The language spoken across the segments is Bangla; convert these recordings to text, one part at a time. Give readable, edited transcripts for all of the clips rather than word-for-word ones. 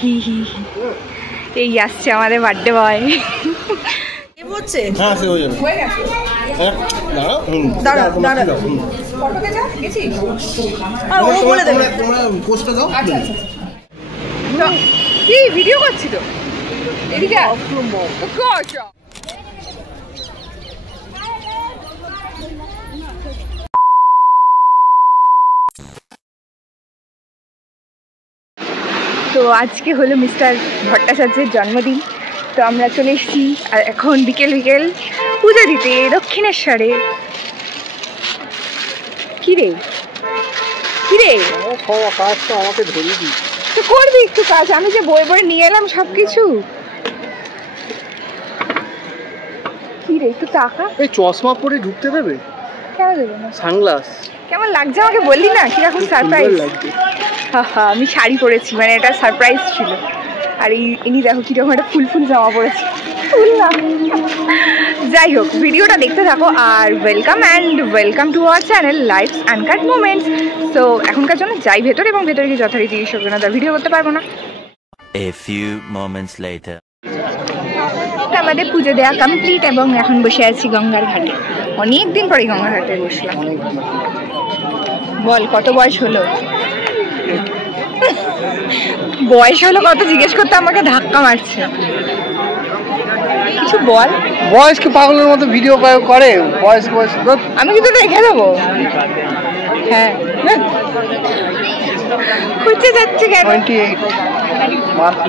হি হি এই আসছে আমাদের বার্থডে বয়। হচ্ছে হ্যাঁ সে হয়ে যাবে হয়ে গেছে দাঁড়া দাঁড়া ফটোতে যা গেছি আর ও বলে দেবে তোমরা পোস্টটা দাও। আচ্ছা আচ্ছা কি ভিডিও করছি তো এদিকে তো আজকে হলো মিস্টার ভট্টাচার্যের জন্মদিন। তো আমরা চলে এসেছি আর এখন বিকেল বিকেল পুজো দিতে দক্ষিণেশ্বরে। কিরে কিরে কাজটা আমাকে ধরিয়ে দিই তো করবি একটু কাজ, আমি যে বই বই নিয়ে এলাম সবকিছু। কিরে একটু টাকা এই চশমা পরে ঢুকতে দেবে? কেন দেবো না? সানগ্লাস কেমন লাগছে আমাকে বললি না কিরকম সারপ্রাইজ? আমি শাড়ি পরেছি, মানে এটা সারপ্রাইজ ছিল। আর ইনি দেখো কিরকম একটা ফুল ফুল জামা পরেছি। ফুল না, যাই হোক ভিডিওটা দেখতে থাকো আর welcome to our channel life's uncut moments. তো এখনকার জন্য যাই ভেতরে, এবং ভেতরে গিয়ে যথারীতি সব জন্য ভিডিও করতে পারবো না। A few moments later. আমাদের পুজো দেওয়া কমপ্লিট এবং এখন বসে আছি গঙ্গার ঘাটে। অনেকদিন পরে গঙ্গার ঘাটে বসলাম। বল কত বয়স হলো? বয়স হলো কত জিজ্ঞেস করতে আমাকে ধাক্কা মারছে। কিছু বল। বয়স্ক পাগলের মতো ভিডিও করে বয়স্ক আমি কিন্তু রেখে দেবো। হ্যাঁ খুঁজতে যাচ্ছে কেন? 28 মাত্র।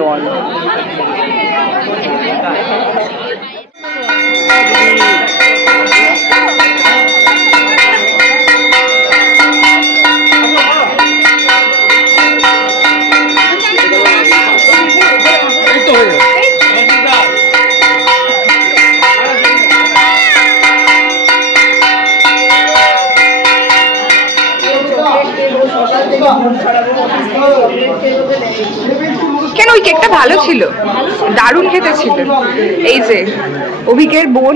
কেন ওই কেকটা ভালো ছিল, দারুণ খেতে ছিল। এই যে অভিকের বোন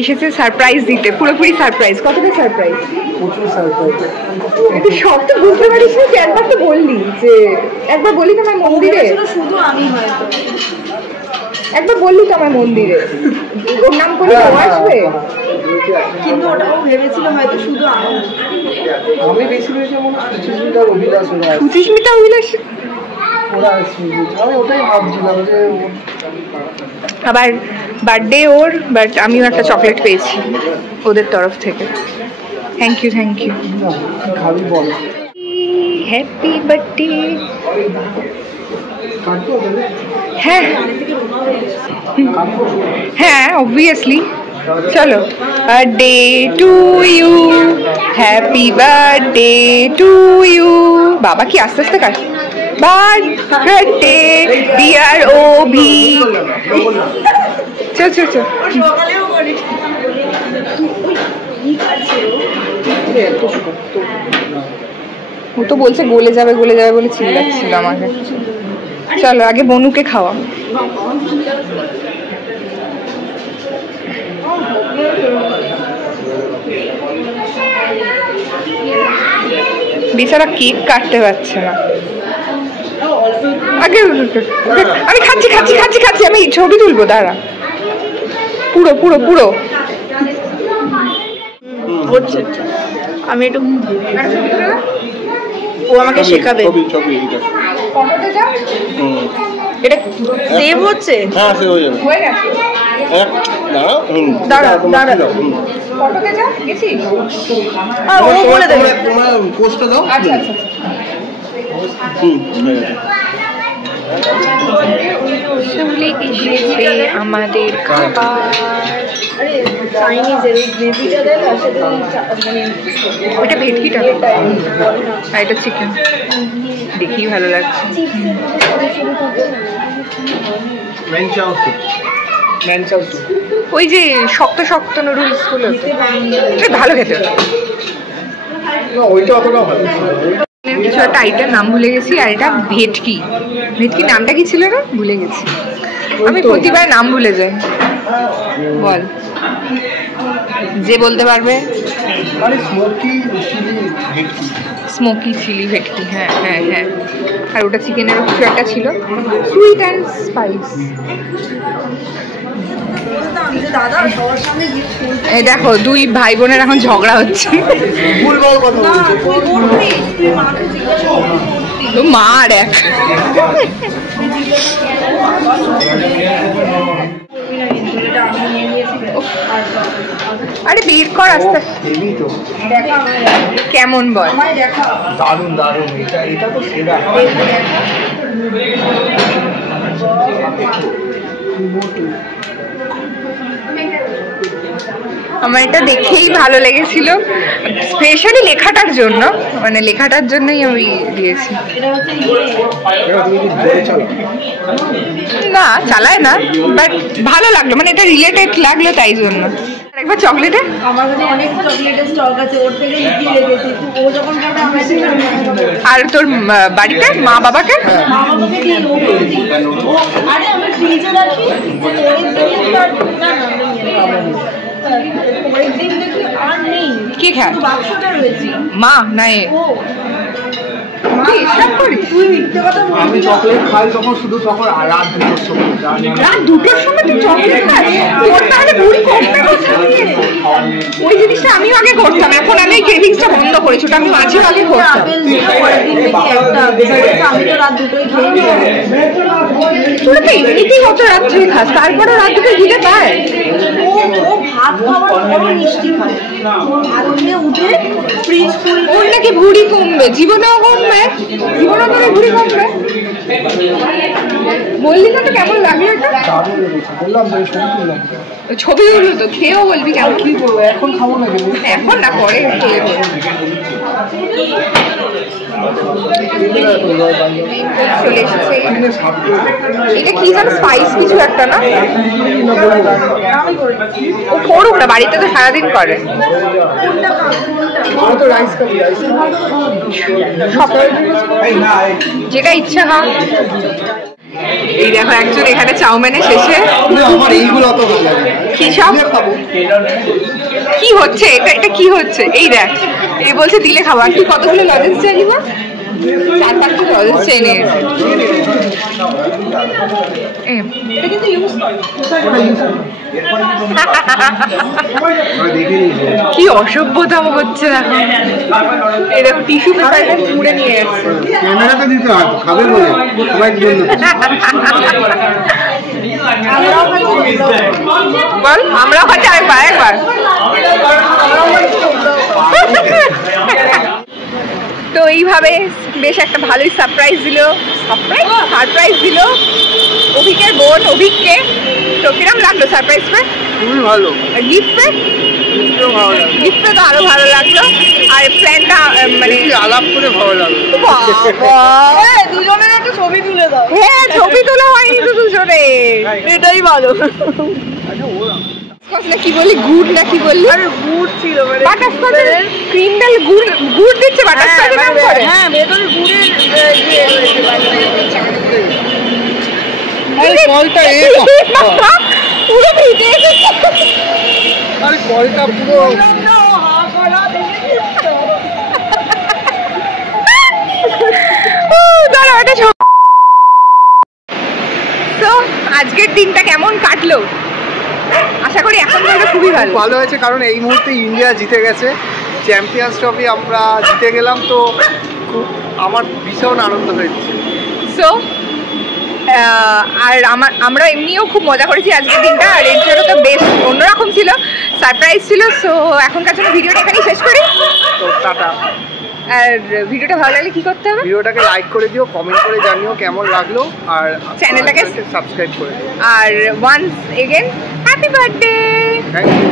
এসেছে সারপ্রাইজ দিতে, পুরোপুরি সারপ্রাইজ। কতটা সারপ্রাইজ? তুই সব তো বুঝতে পারিস না, একবার তো বললি যে একবার বলি তোমার মন্দিরে, শুধু আমি হয়তো একবার বললি তো আমার মন্দিরে ওর নাম করে আসবে, কিন্তু ওটাও ভেবেছিল হয়তো শুধু আমি বেশি বেশি সুচিস্মিতা অভিলাষ আমি ওটাই ভাবছিলাম যে আবার বার্থডে ওর, বাট আমিও একটা চকলেট পেয়েছি ওদের তরফ থেকে। থ্যাংক ইউ খাবি বল। Happy birthday. হ্যাঁ হ্যাঁ অবভিয়াসলি। চলো, birthday to you, happy birthday to you. বাবা কি আস্তে আস্তে কাট। বার্থডে ডিয়ার ওভি। চল চল চল। ও তো বলছে গলে যাবে বলে চিল্লাচ্ছিল আমাকে। চলো আগে বনুকে খাওয়া। বেচারা কেক কাটতে পারছে না। আগে আমি খাচ্ছি, আমি ছবি তুলবো, দাঁড়া। পুরো পুরো পুরো হচ্ছে। আমি একটু ও আমাকে শেখাবে। এটা সেভ হচ্ছে? হ্যাঁ সে হয়ে যাবে। হয়ে গেছে। দাঁড়া দাঁড়া ফটোতে যা গেছি আর ও বলে দেবে তোমরা পোস্টটা দাও। আচ্ছা আচ্ছা চলে এসেছে আমাদের খাবার। ওটা ভেটকিটা আর এটা চিকেন, দেখি ভালো লাগছে। ওই যে শক্ত শক্ত নুডলস গুলো ভালো খেতে, ওইটা অতটা ভালো। কিছু একটা আইটেম নাম ভুলে গেছি। আর এটা ভেটকি নামটা কি ছিল না, ভুলে গেছি। আমি প্রতিবার নাম ভুলে যাই। বল, যে বলতে পারবে। স্মোকি চিলি ভেটকি। স্মোকি চিলি ভেটকি, হ্যাঁ হ্যাঁ হ্যাঁ। আর ওটা চিকেনেরও কিছু একটা ছিল, সুইট অ্যান্ড স্পাইস। এই দেখো দুই ভাই বোনের এখন ঝগড়া হচ্ছে। মা আর এক আরে বের কর আস্তে। কেমন বল? দারুন দারুন, এটা তো সেরা। আমার এটা দেখেই ভালো লেগেছিল, স্পেশালি লেখাটার জন্য, মানে লেখাটার জন্যই আমি দিয়েছি। না চালায় না, বাট ভালো লাগলো, মানে এটা রিলেটেড লাগলো তাই জন্য। একবার চকলেটে আমার কাছে অনেক চকলেটের স্টক আছে, ওর থেকে লিখিয়ে রেখেছি। ও যখন খাবে আমরা আর তোর বাড়িতে মা বাবাকে মা বাবাকে দিয়ে ও আরে আমি ফ্রিজে রাখি, পরের দিন পরের দিন দেখি আর নেই। কি খায়? বাক্সটা রয়েছে মা না এ ও আমি চকলেট খাই তখন শুধু তখন রাত 2টোর সময়। রাত 2টোর সময় তুই চকলেট খাস? তোর তাহলে ভুড়ি কমবে কোথায়? ওই জিনিসটা আমিও আগে করতাম, এখন আমি ক্রেভিংসটা বন্ধ করেছি, ওটা আমি মাঝেও আগে করতাম। আমি তো রাত 2টোই খেয়ে তোরা তো এমনিতেই কত রাত্রে খাস, তারপরে রাত 2টো ঘিরে পায়। ও ভাত খাওয়ার পরও মিষ্টি খায়, ভাত খেয়ে উঠে ফ্রিজ খুলে ওর নাকি ভুড়ি কমবে, জীবনেও কমবে, জীবনেও করে ভুড়ি কমবে। বললি না তো কেমন লাগলো এটা? বললাম তো, ছবি তুললাম। ছবি তুলো তো, খেয়েও বলবি কেমন। কি করবো এখন, খাবো না কেন? এখন না, পরে খেয়ে নেবো। চলে এসেছে। এটা কি জানো, স্পাইস কিছু একটা না? ও করুক না, বাড়িতে তো সারাদিন করে। যেটা ইচ্ছা না। এই দেখো একজন এখানে চাউমিনের শেষে আমার এইগুলো অত ভালো লাগে না। কি সব কি হচ্ছে, এটা কি হচ্ছে? এই দেখ, এই বলছে দিলে খাবো। আর তুই কতগুলো লজেন্স চাইলি? 4-5টা লজেন্স চেয়ে নিয়েছে। এটা কিন্তু ইউজ করে কি অসভ্যতাম হচ্ছে দেখো। এই দেখো টিস্যু পেপারটা পুড়ে নিয়ে যাচ্ছে। ক্যামেরাতে দিতে হয়, খাবে বলে সবাই বললো। বল আমরাও খাচ্ছি আরেকবার। তো এইভাবে বেশ একটা ভালোই সারপ্রাইজ দিল অভিকের বোন অভিককে। তো কিরম লাগলো সারপ্রাইজ পে? খুবই ভালো। Gift pay? গিফট পে তো আরো ভালো লাগলো। আর প্ল্যানটা মানে আলাপ করে ভালো লাগলো। দুজনের একটা ছবি তুলে দাও। হ্যাঁ ছবি তোলা হয়নি তো দুজনে, এটাই ভালো। কি বললি, গুড় না কি বললি? আরে গুড় ছিল, মানে বাটারস্কচের ক্রিম ডাল গুড় দিচ্ছে বাটারস্কচের নাম করে। হ্যাঁ ভেতরে গুড়ের আরে কলটা পুরো ভিজে গেছে। আরে কলটা পুরো দাঁড়াও এটা। তো আজকের দিনটা কেমন কাটলো? আশা করি এখন তো খুবই ভালো হয়েছে, কারণ এই মুহূর্তে ইন্ডিয়া জিতে গেছে চ্যাম্পিয়ন্স ট্রফি, আমরা জিতে গেলাম, তো আমার ভীষণ আনন্দ হয়েছে। সো আর আমরা এমনিও খুব মজা করেছি আজকের দিনটা, আর এর জন্য তো বেশ অন্যরকম ছিল, সারপ্রাইজ ছিল। সো এখনকার জন্য ভিডিওটা এখানেই শেষ করি। তো টাটা। আর ভিডিওটা ভালো লাগলে কি করতে হবে? ভিডিওটাকে লাইক করে দিও, কমেন্ট করে জানিও কেমন লাগলো, আর চ্যানেলটাকে সাবস্ক্রাইব করে দিও। আর once again happy birthday. Thank you.